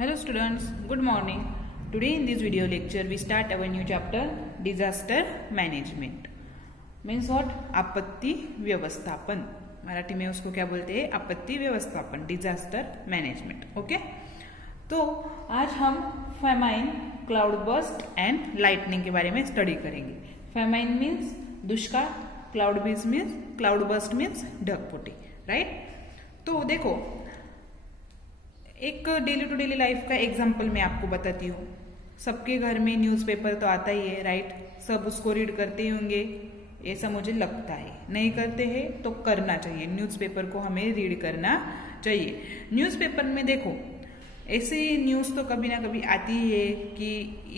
Hello students, good morning. Today in this video lecture we start our new chapter disaster management. Means what? आपत्ति व्यवस्थापन. मराठी में उसको क्या बोलते हैं? आपत्ति व्यवस्थापन, डिजास्टर मैनेजमेंट. ओके, तो आज हम famine, cloud burst and lightning के बारे में स्टडी करेंगे. फेमाइन मीन्स दुष्काळ, क्लाउड बर्स्ट मीन्स ढगफुटी. राइट? तो देखो, एक डेली टू डेली लाइफ का एग्जाम्पल मैं आपको बताती हूँ. सबके घर में न्यूज़पेपर तो आता ही है. राइट? सब उसको रीड करते ही होंगे, ऐसा मुझे लगता है. नहीं करते हैं तो करना चाहिए. न्यूज़पेपर को हमें रीड करना चाहिए. न्यूज़पेपर में देखो, ऐसे न्यूज़ तो कभी ना कभी आती है कि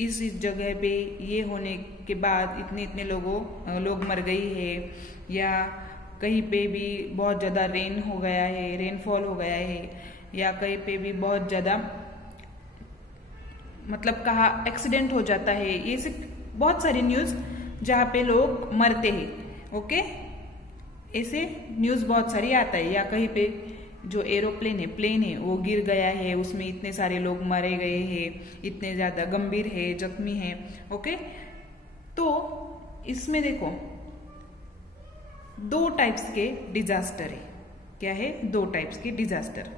इस जगह पे ये होने के बाद इतने लोग मर गई है, या कहीं पे भी बहुत ज़्यादा रेनफॉल हो गया है, या कहीं पे भी बहुत ज़्यादा मतलब कहा एक्सीडेंट हो जाता है. ये सिर्फ बहुत सारी न्यूज़ जहाँ पे लोग मरते हैं. ओके, ऐसे न्यूज़ बहुत सारी आता है. या कहीं पे जो प्लेन है वो गिर गया है, उसमें इतने सारे लोग मारे गए हैं, इतने ज़्यादा गंभीर है, जख्मी है. ओके, तो इसमें देखो दो टाइप्स के डिजास्टर है. क्या है? दो टाइप्स के डिजास्टर.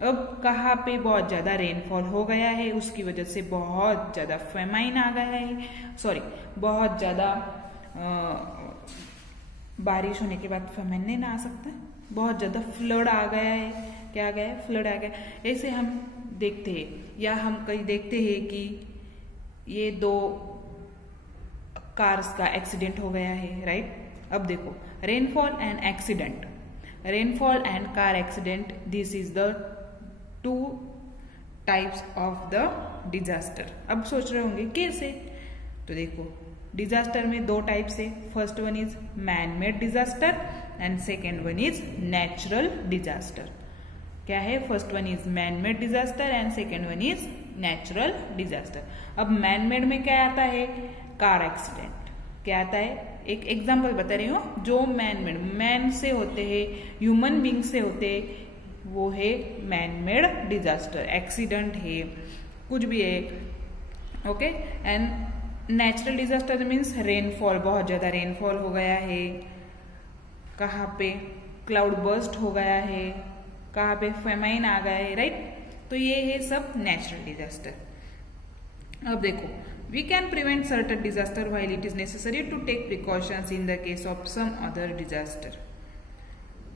अब कहाँ पे बहुत ज्यादा रेनफॉल हो गया है, उसकी वजह से बहुत ज्यादा फेमाइन आ गया है. बहुत ज्यादा बारिश होने के बाद फेमाइन नहीं ना आ सकता. बहुत ज्यादा फ्लड आ गया है. क्या आ गया है? फ्लड आ गया. ऐसे हम देखते हैं, या हम कहीं देखते हैं कि ये दो कार्स का एक्सीडेंट हो गया है. राइट? अब देखो, rainfall and accident, rainfall and car accident, this is the two types of the disaster. अब सोच रहे होंगे कैसे? तो देखो, डिजास्टर में दो टाइप्स है. First one is man made disaster and second one is natural disaster. क्या है? First one is man made disaster and second one is natural disaster. अब मैन मेड में क्या आता है? Car accident. क्या आता है? एक एग्जाम्पल बता रही हूँ. जो मैन मेड, मैन से होते हैं, ह्यूमन बींग से होते हैं, वो है मैन मेड डिजास्टर. एक्सीडेंट है, कुछ भी है. Okay, and natural disaster means rainfall, बहुत ज्यादा रेनफॉल हो गया है. कहाँ पे? क्लाउड बर्स्ट हो गया है, कहाँ पे फेमाइन आ गया है. राइट? तो ये है सब नेचुरल डिजास्टर. अब देखो, we can prevent certain disaster while it is necessary to take precautions in the case of some other disaster.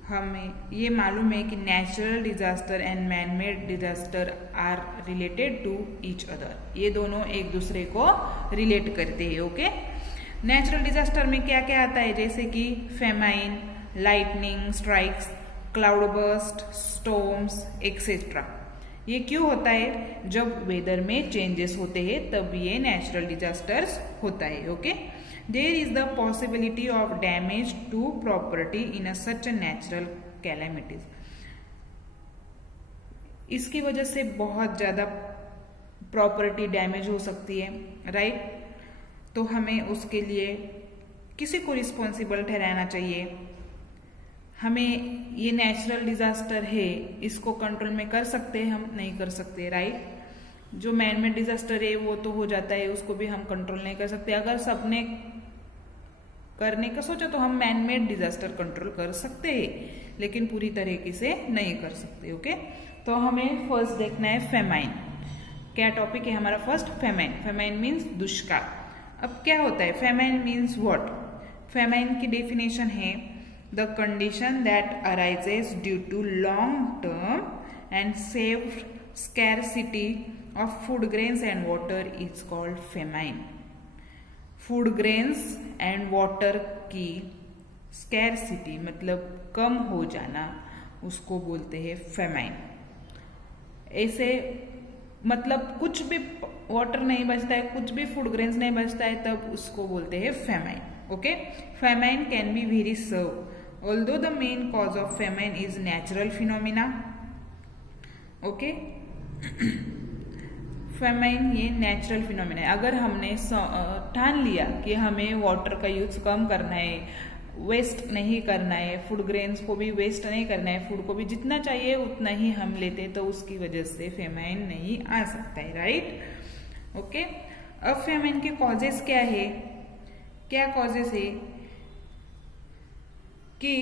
हमें ये मालूम है कि natural disaster and man made disaster are related to each other. ये दोनों एक दूसरे को रिलेट करते हैं. ओके, नेचुरल डिजास्टर में क्या क्या आता है? जैसे कि famine, lightning strikes, cloud burst, storms etcetera. ये क्यों होता है? जब वेदर में चेंजेस होते हैं तब ये नेचुरल डिजास्टर्स होता है. Okay, there is the possibility of damage to property in such natural calamities. इसकी वजह से बहुत ज्यादा प्रॉपर्टी डैमेज हो सकती है. राइट? तो हमें उसके लिए किसी को रिस्पॉन्सिबल ठहराना चाहिए. हमें ये नेचुरल डिजास्टर है, इसको कंट्रोल में कर सकते हैं हम? नहीं कर सकते. राइट? जो मैन मेड डिजास्टर है वो तो हो जाता है, उसको भी हम कंट्रोल नहीं कर सकते. अगर सबने करने का सोचा तो हम मैन मेड डिजास्टर कंट्रोल कर सकते हैं, लेकिन पूरी तरीके से नहीं कर सकते. ओके, तो हमें फर्स्ट देखना है फेमाइन. क्या टॉपिक है हमारा? First famine. फेमाइन मीन्स दुष्काळ. अब क्या होता है? Famine means what? फेमाइन की डेफिनेशन है the condition that arises due to long-term and safe scarcity of food grains and water is called famine. Food grains and water की scarcity मतलब कम हो जाना, उसको बोलते हैं famine. ऐसे मतलब कुछ भी वाटर नहीं बचता है, कुछ भी फूड ग्रेन्स नहीं बचता है, तब उसको बोलते हैं famine. Okay, famine can be very severe. Although the main cause of famine is natural phenomena. Okay, famine ये नेचुरल फिनोमिना है. अगर हमने ठान लिया कि हमें वाटर का यूज कम करना है, वेस्ट नहीं करना है, फूड ग्रेन्स को भी वेस्ट नहीं करना है, फूड को भी जितना चाहिए उतना ही हम लेते, तो उसकी वजह से फेमाइन नहीं आ सकता है, राइट। ओके, अब फेमाइन के कॉजेस क्या है, क्या कॉजेस है कि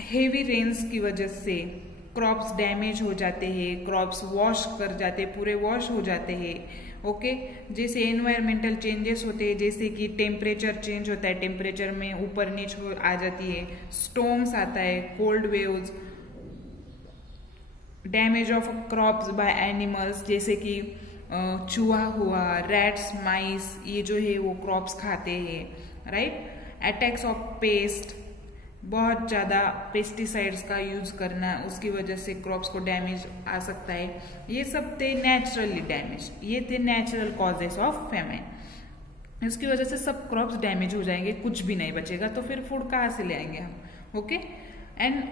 हेवी रेन्स की वजह से क्रॉप्स डैमेज हो जाते हैं, क्रॉप्स वॉश कर जाते, पूरे वॉश हो जाते हैं। ओके, जैसे एनवायरमेंटल चेंजेस होते हैं, जैसे कि टेम्परेचर चेंज होता है, टेम्परेचर में ऊपर नीचे आ जाती है, स्टॉर्म्स आता है, cold waves, damage of crops by animals, जैसे कि चूहा हुआ, रैट्स, माइस, ये जो है वो क्रॉप्स खाते हैं, राइट। अटैक्स ऑफ पेस्ट, बहुत ज्यादा पेस्टिसाइड्स का यूज करना, उसकी वजह से क्रॉप्स को डैमेज आ सकता है। ये सब थे नेचुरली डैमेज, ये थे नेचुरल कॉजेस ऑफ फेमाइन। इसकी वजह से सब क्रॉप्स डैमेज हो जाएंगे, कुछ भी नहीं बचेगा, तो फिर फूड कहाँ से ले आएंगे हम। ओके, एंड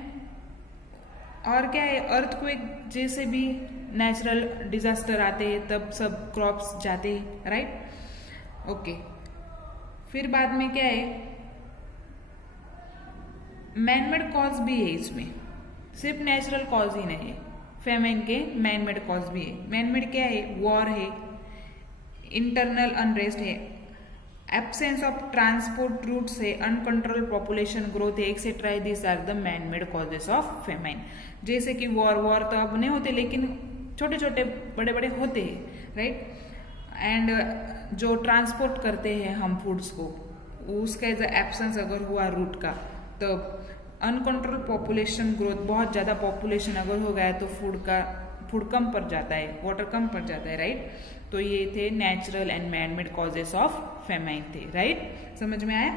और क्या है, अर्थक्वेक जैसे भी नेचुरल डिजास्टर आते हैं तब सब क्रॉप्स जाते हैं, राइट। ओके, फिर बाद में क्या है, मैनमेड कॉज भी है इसमें, सिर्फ नेचुरल कॉज ही नहीं है, फेमाइन के मैनमेड कॉज भी है। मैनमेड क्या है, वॉर है, इंटरनल अनरेस्ट है, एब्सेंस ऑफ ट्रांसपोर्ट रूट्स है, अनकंट्रोल पॉपुलेशन ग्रोथ है, etcetera. This are the manmade causes of famine. जैसे कि वॉर तो अब नहीं होते, लेकिन छोटे छोटे बड़े बड़े होते हैं, राइट। एंड जो ट्रांसपोर्ट करते हैं हम फूड्स को, उसका एज एब्सेंस अगर हुआ रूट का, तो अनकंट्रोल पॉपुलेशन ग्रोथ, बहुत ज्यादा पॉपुलेशन अगर हो गया तो फूड कम पड़ जाता है, वाटर कम पड़ जाता है, राइट। तो ये थे natural and manmade causes of famine थे, राइट। समझ में आया।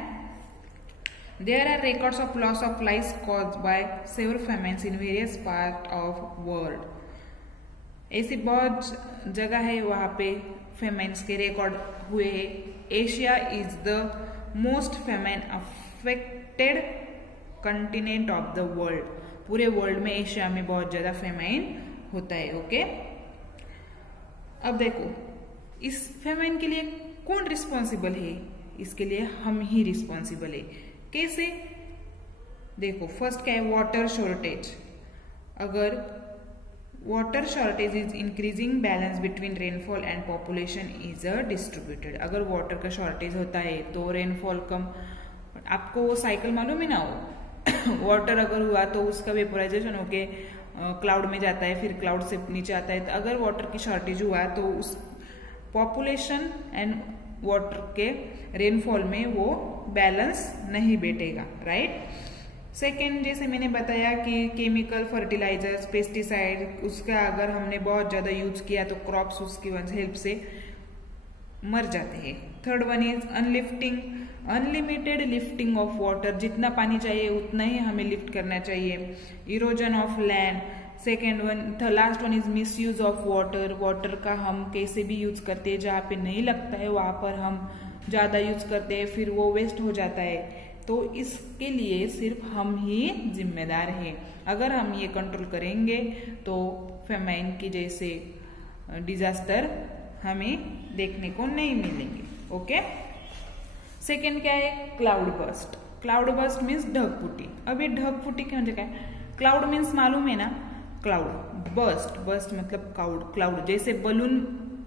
There are records of loss of life caused by several famines in various part of world. ऐसी बहुत जगह है वहां पे फेमाइन्स के रिकॉर्ड हुए हैं। Asia is the most famine affected continent of the world. पूरे वर्ल्ड में एशिया में बहुत ज्यादा फेमाइन होता है। ओके, अब देखो इस फेमाइन के लिए कौन रिस्पॉन्सिबल है, इसके लिए हम ही रिस्पॉन्सिबल है। कैसे, देखो फर्स्ट क्या है, वाटर शॉर्टेज। अगर water shortage is increasing balance between rainfall and population is distributed. अगर वाटर का शॉर्टेज होता है तो रेनफॉल कम, आपको वो साइकिल मालूम है ना, वो वाटर अगर हुआ तो उसका वेपोराइजेशन होके क्लाउड में जाता है, फिर क्लाउड से नीचे आता है। तो अगर वाटर की शॉर्टेज हुआ तो उस पॉपुलेशन एंड वाटर के रेनफॉल में वो बैलेंस नहीं बैठेगा, राइट। सेकेंड, जैसे मैंने बताया कि केमिकल फर्टिलाइजर्स, पेस्टिसाइड, उसका अगर हमने बहुत ज्यादा यूज किया तो क्रॉप्स उसकी हेल्प से मर जाते हैं। Third one is unlifting, unlimited lifting of water, जितना पानी चाहिए उतना ही हमें लिफ्ट करना चाहिए। Erosion of land. Second one, the last one is misuse of water, water का हम कैसे भी यूज करते हैं, जहाँ पे नहीं लगता है वहां पर हम ज्यादा यूज करते हैं, फिर वो वेस्ट हो जाता है। तो इसके लिए सिर्फ हम ही जिम्मेदार हैं। अगर हम ये कंट्रोल करेंगे तो फेमाइन की जैसे डिजास्टर हमें देखने को नहीं मिलेंगे। ओके, सेकेंड क्या है, cloud burst. Cloud burst means ढगफुटी। अब ये ढगफुटी क्या म्हणजे काय, क्लाउड मीन्स मालूम है ना, क्लाउड। बर्स्ट, बर्स्ट मतलब क्लाउड जैसे बलून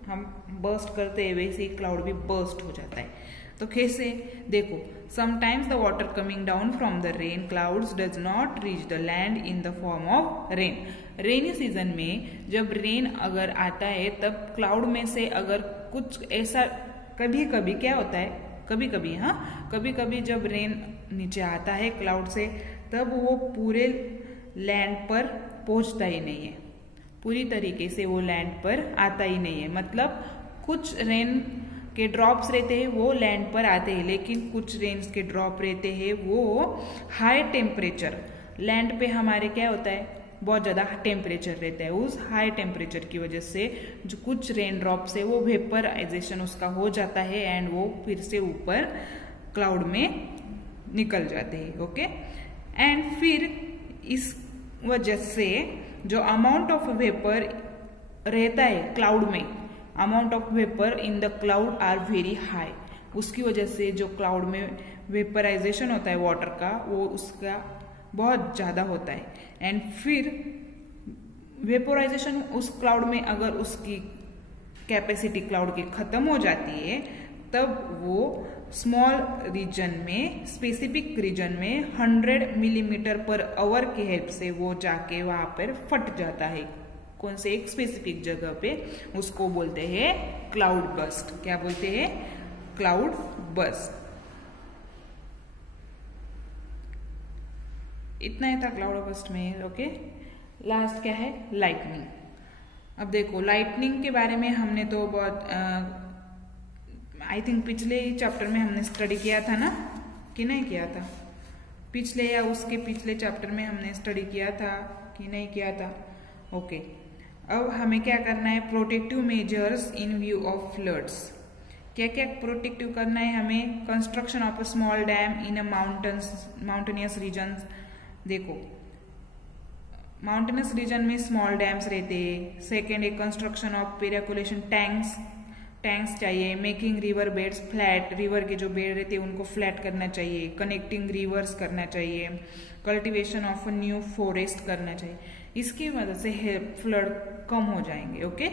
हम बर्स्ट करते हैं वैसे ही क्लाउड भी बर्स्ट हो जाता है। तो कैसे, देखो sometimes the water coming down from the rain clouds does not reach the land in the form of rain. Rainy season में जब रेन अगर आता है तब क्लाउड में से अगर कुछ ऐसा, कभी कभी क्या होता है, कभी कभी, हाँ कभी कभी जब रेन नीचे आता है क्लाउड से तब वो पूरे लैंड पर पहुंचता ही नहीं है, पूरी तरीके से वो लैंड पर आता ही नहीं है। मतलब कुछ रेन के ड्रॉप्स रहते हैं वो लैंड पर आते हैं, लेकिन कुछ रेन्स के ड्रॉप रहते हैं वो हाई टेम्परेचर, लैंड पे हमारे क्या होता है, बहुत ज्यादा टेम्परेचर रहता है। उस हाई टेम्परेचर की वजह से जो कुछ रेन ड्रॉप्स है वो वेपराइजेशन उसका हो जाता है एंड वो फिर से ऊपर क्लाउड में निकल जाते हैं। ओके, एंड फिर इस वजह से जो अमाउंट ऑफ वेपर रहता है क्लाउड में, amount of vapour in the cloud are very high, उसकी वजह से जो क्लाउड में वेपराइजेशन होता है वाटर का वो उसका बहुत ज़्यादा होता है। एंड फिर वेपोराइजेशन उस क्लाउड में अगर उसकी कैपेसिटी क्लाउड की खत्म हो जाती है तब वो स्मॉल रीजन में, स्पेसिफिक रीजन में 100 मिलीमीटर पर आवर की हेल्प से वो जाके वहां पर फट जाता है। कौन से एक स्पेसिफिक जगह पे, उसको बोलते हैं क्लाउड बस्ट। क्या बोलते हैं? Cloud burst. इतना ही था क्लाउड बस्ट में। ओके, लास्ट क्या है? लाइटनिंग। अब देखो लाइटनिंग के बारे में हमने तो बहुत आई थिंक पिछले चैप्टर में हमने स्टडी किया था ना, कि नहीं किया था? पिछले या उसके पिछले चैप्टर में हमने स्टडी किया था कि नहीं किया था? ओके, अब हमें क्या करना है? Protective measures in view of floods. क्या क्या प्रोटेक्टिव करना है हमें? Construction of a small dam in a mountainous region. देखो माउंटेनस रीजन में स्मॉल डैम्स रहते हैं। सेकेंड है कंस्ट्रक्शन ऑफ पेरिकुलेशन टैंक्स चाहिए। Making river beds flat, river के जो बेड रहते हैं उनको फ्लैट करना चाहिए। कनेक्टिंग रिवर्स करना चाहिए। कल्टीवेशन ऑफ न्यू फॉरेस्ट करना चाहिए। इसकी मदद से फ्लड कम हो जाएंगे। ओके,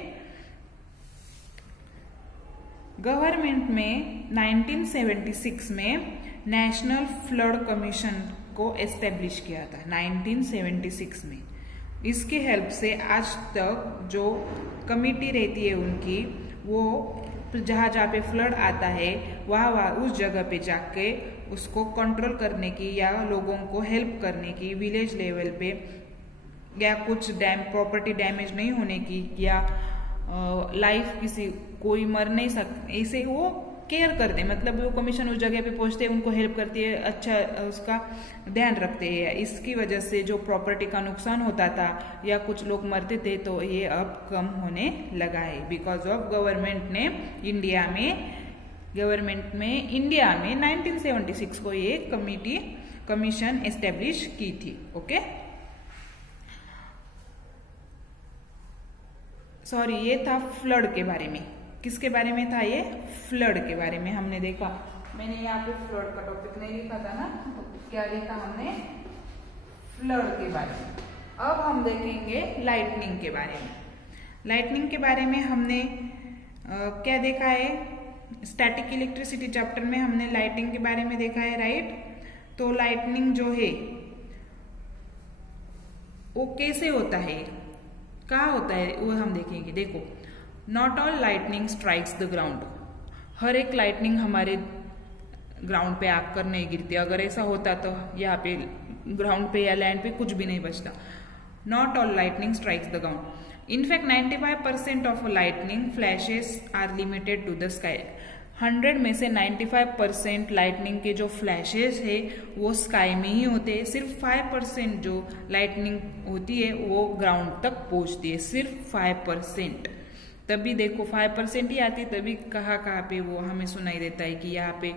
गवर्नमेंट में 1976 में नेशनल फ्लड कमीशन को एस्टेब्लिश किया था 1976 में। इसके हेल्प से आज तक जो कमिटी रहती है उनकी, वो जहाँ जहाँ पे फ्लड आता है वहाँ उस जगह पे जाके उसको कंट्रोल करने की या लोगों को हेल्प करने की, विलेज लेवल पे, या कुछ प्रॉपर्टी डैमेज नहीं होने की, या लाइफ किसी कोई मर नहीं सकते, ऐसे वो केयर करते हैं। मतलब वो कमीशन उस जगह पे पहुंचते हैं, उनको हेल्प करती है, अच्छा उसका ध्यान रखते हैं। इसकी वजह से जो प्रॉपर्टी का नुकसान होता था या कुछ लोग मरते थे तो ये अब कम होने लगा है बिकॉज ऑफ गवर्नमेंट ने इंडिया में 1976 को ये कमीशन एस्टेब्लिश की थी। ओके, सॉरी, ये था फ्लड के बारे में। किसके बारे में था? ये फ्लड के बारे में हमने देखा। मैंने यहाँ पे फ्लड का टॉपिक नहीं लिखा था ना, तो क्या लिखा हमने? फ्लड के बारे में। अब हम देखेंगे लाइटनिंग के बारे में। लाइटनिंग के बारे में हमने क्या देखा है? स्टैटिक इलेक्ट्रिसिटी चैप्टर में हमने लाइटिंग के बारे में देखा है, राइट? तो लाइटनिंग जो है वो कैसे होता है, कहाँ होता है, वो हम देखेंगे। देखो, not all lightning strikes the ground. हर एक लाइटनिंग हमारे ग्राउंड पे आकर नहीं गिरती। अगर ऐसा होता तो यहाँ पे ग्राउंड पे या लैंड पे कुछ भी नहीं बचता। Not all lightning strikes the ground. In fact 95% of lightning flashes are limited to the sky. 100 में से 95% लाइटनिंग के जो फ्लैशेस है वो स्काई में ही होते हैं। सिर्फ 5% जो लाइटनिंग होती है वो ग्राउंड तक पहुंचती है, सिर्फ 5%। तभी देखो 5% ही आती, तभी कहाँ पे वो हमें सुनाई देता है कि यहाँ पे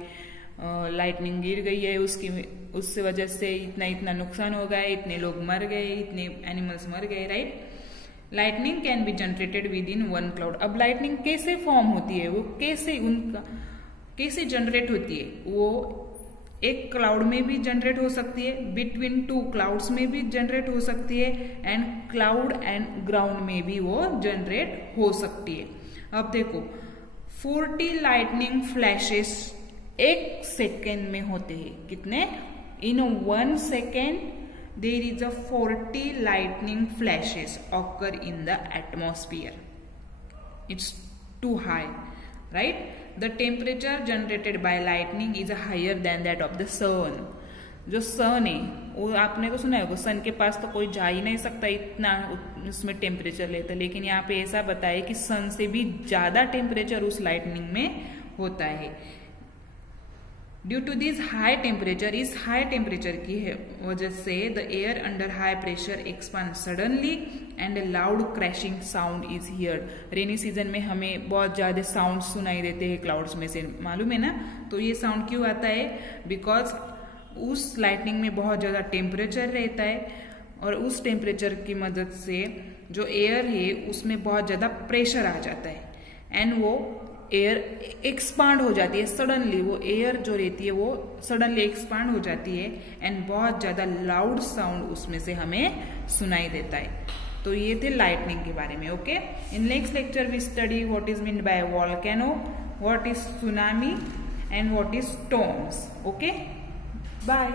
लाइटनिंग गिर गई है, उससे वजह से इतना नुकसान हो गया, इतने लोग मर गए, इतने एनिमल्स मर गए, right? Lightning can be generated with in one cloud. अब लाइटनिंग कैसे फॉर्म होती है, वो कैसे जनरेट होती है? वो एक क्लाउड में भी जनरेट हो सकती है, बिटवीन टू क्लाउड्स में भी जनरेट हो सकती है, एंड क्लाउड एंड ग्राउंड में भी वो जनरेट हो सकती है। अब देखो 40 लाइटनिंग फ्लैशेस 1 सेकेंड में होते हैं। कितने? इन 1 second there is a 40 lightning flashes occur in the atmosphere. It's too high, right? The temperature generated by lightning is higher than that of the sun. जो सन है वो आपने को सुना होगा, सन के पास तो कोई जा ही नहीं सकता, इतना उसमें टेम्परेचर लेता है। लेकिन यहाँ पे ऐसा बताया कि सन से भी ज्यादा टेम्परेचर उस लाइटनिंग में होता है। Due to this high temperature, इस हाई टेम्परेचर की वजह से the air under high pressure expand suddenly and loud crashing sound is heard. Rainy season में हमें बहुत ज्यादा साउंड सुनाई देते हैं क्लाउड्स में से, मालूम है ना? तो ये साउंड क्यों आता है? बिकॉज उस लाइटनिंग में बहुत ज्यादा टेम्परेचर रहता है और उस टेम्परेचर की मदद से जो एयर है उसमें बहुत ज्यादा प्रेशर आ जाता है एंड वो एयर एक्सपांड हो जाती है सडनली, वो एयर जो रहती है वो सडनली एक्सपांड हो जाती है एंड बहुत ज्यादा लाउड साउंड उसमें से हमें सुनाई देता है। तो ये थे लाइटनिंग के बारे में। Okay, in next lecture we study what is mean by volcano, what is tsunami and what is storms. Okay, bye.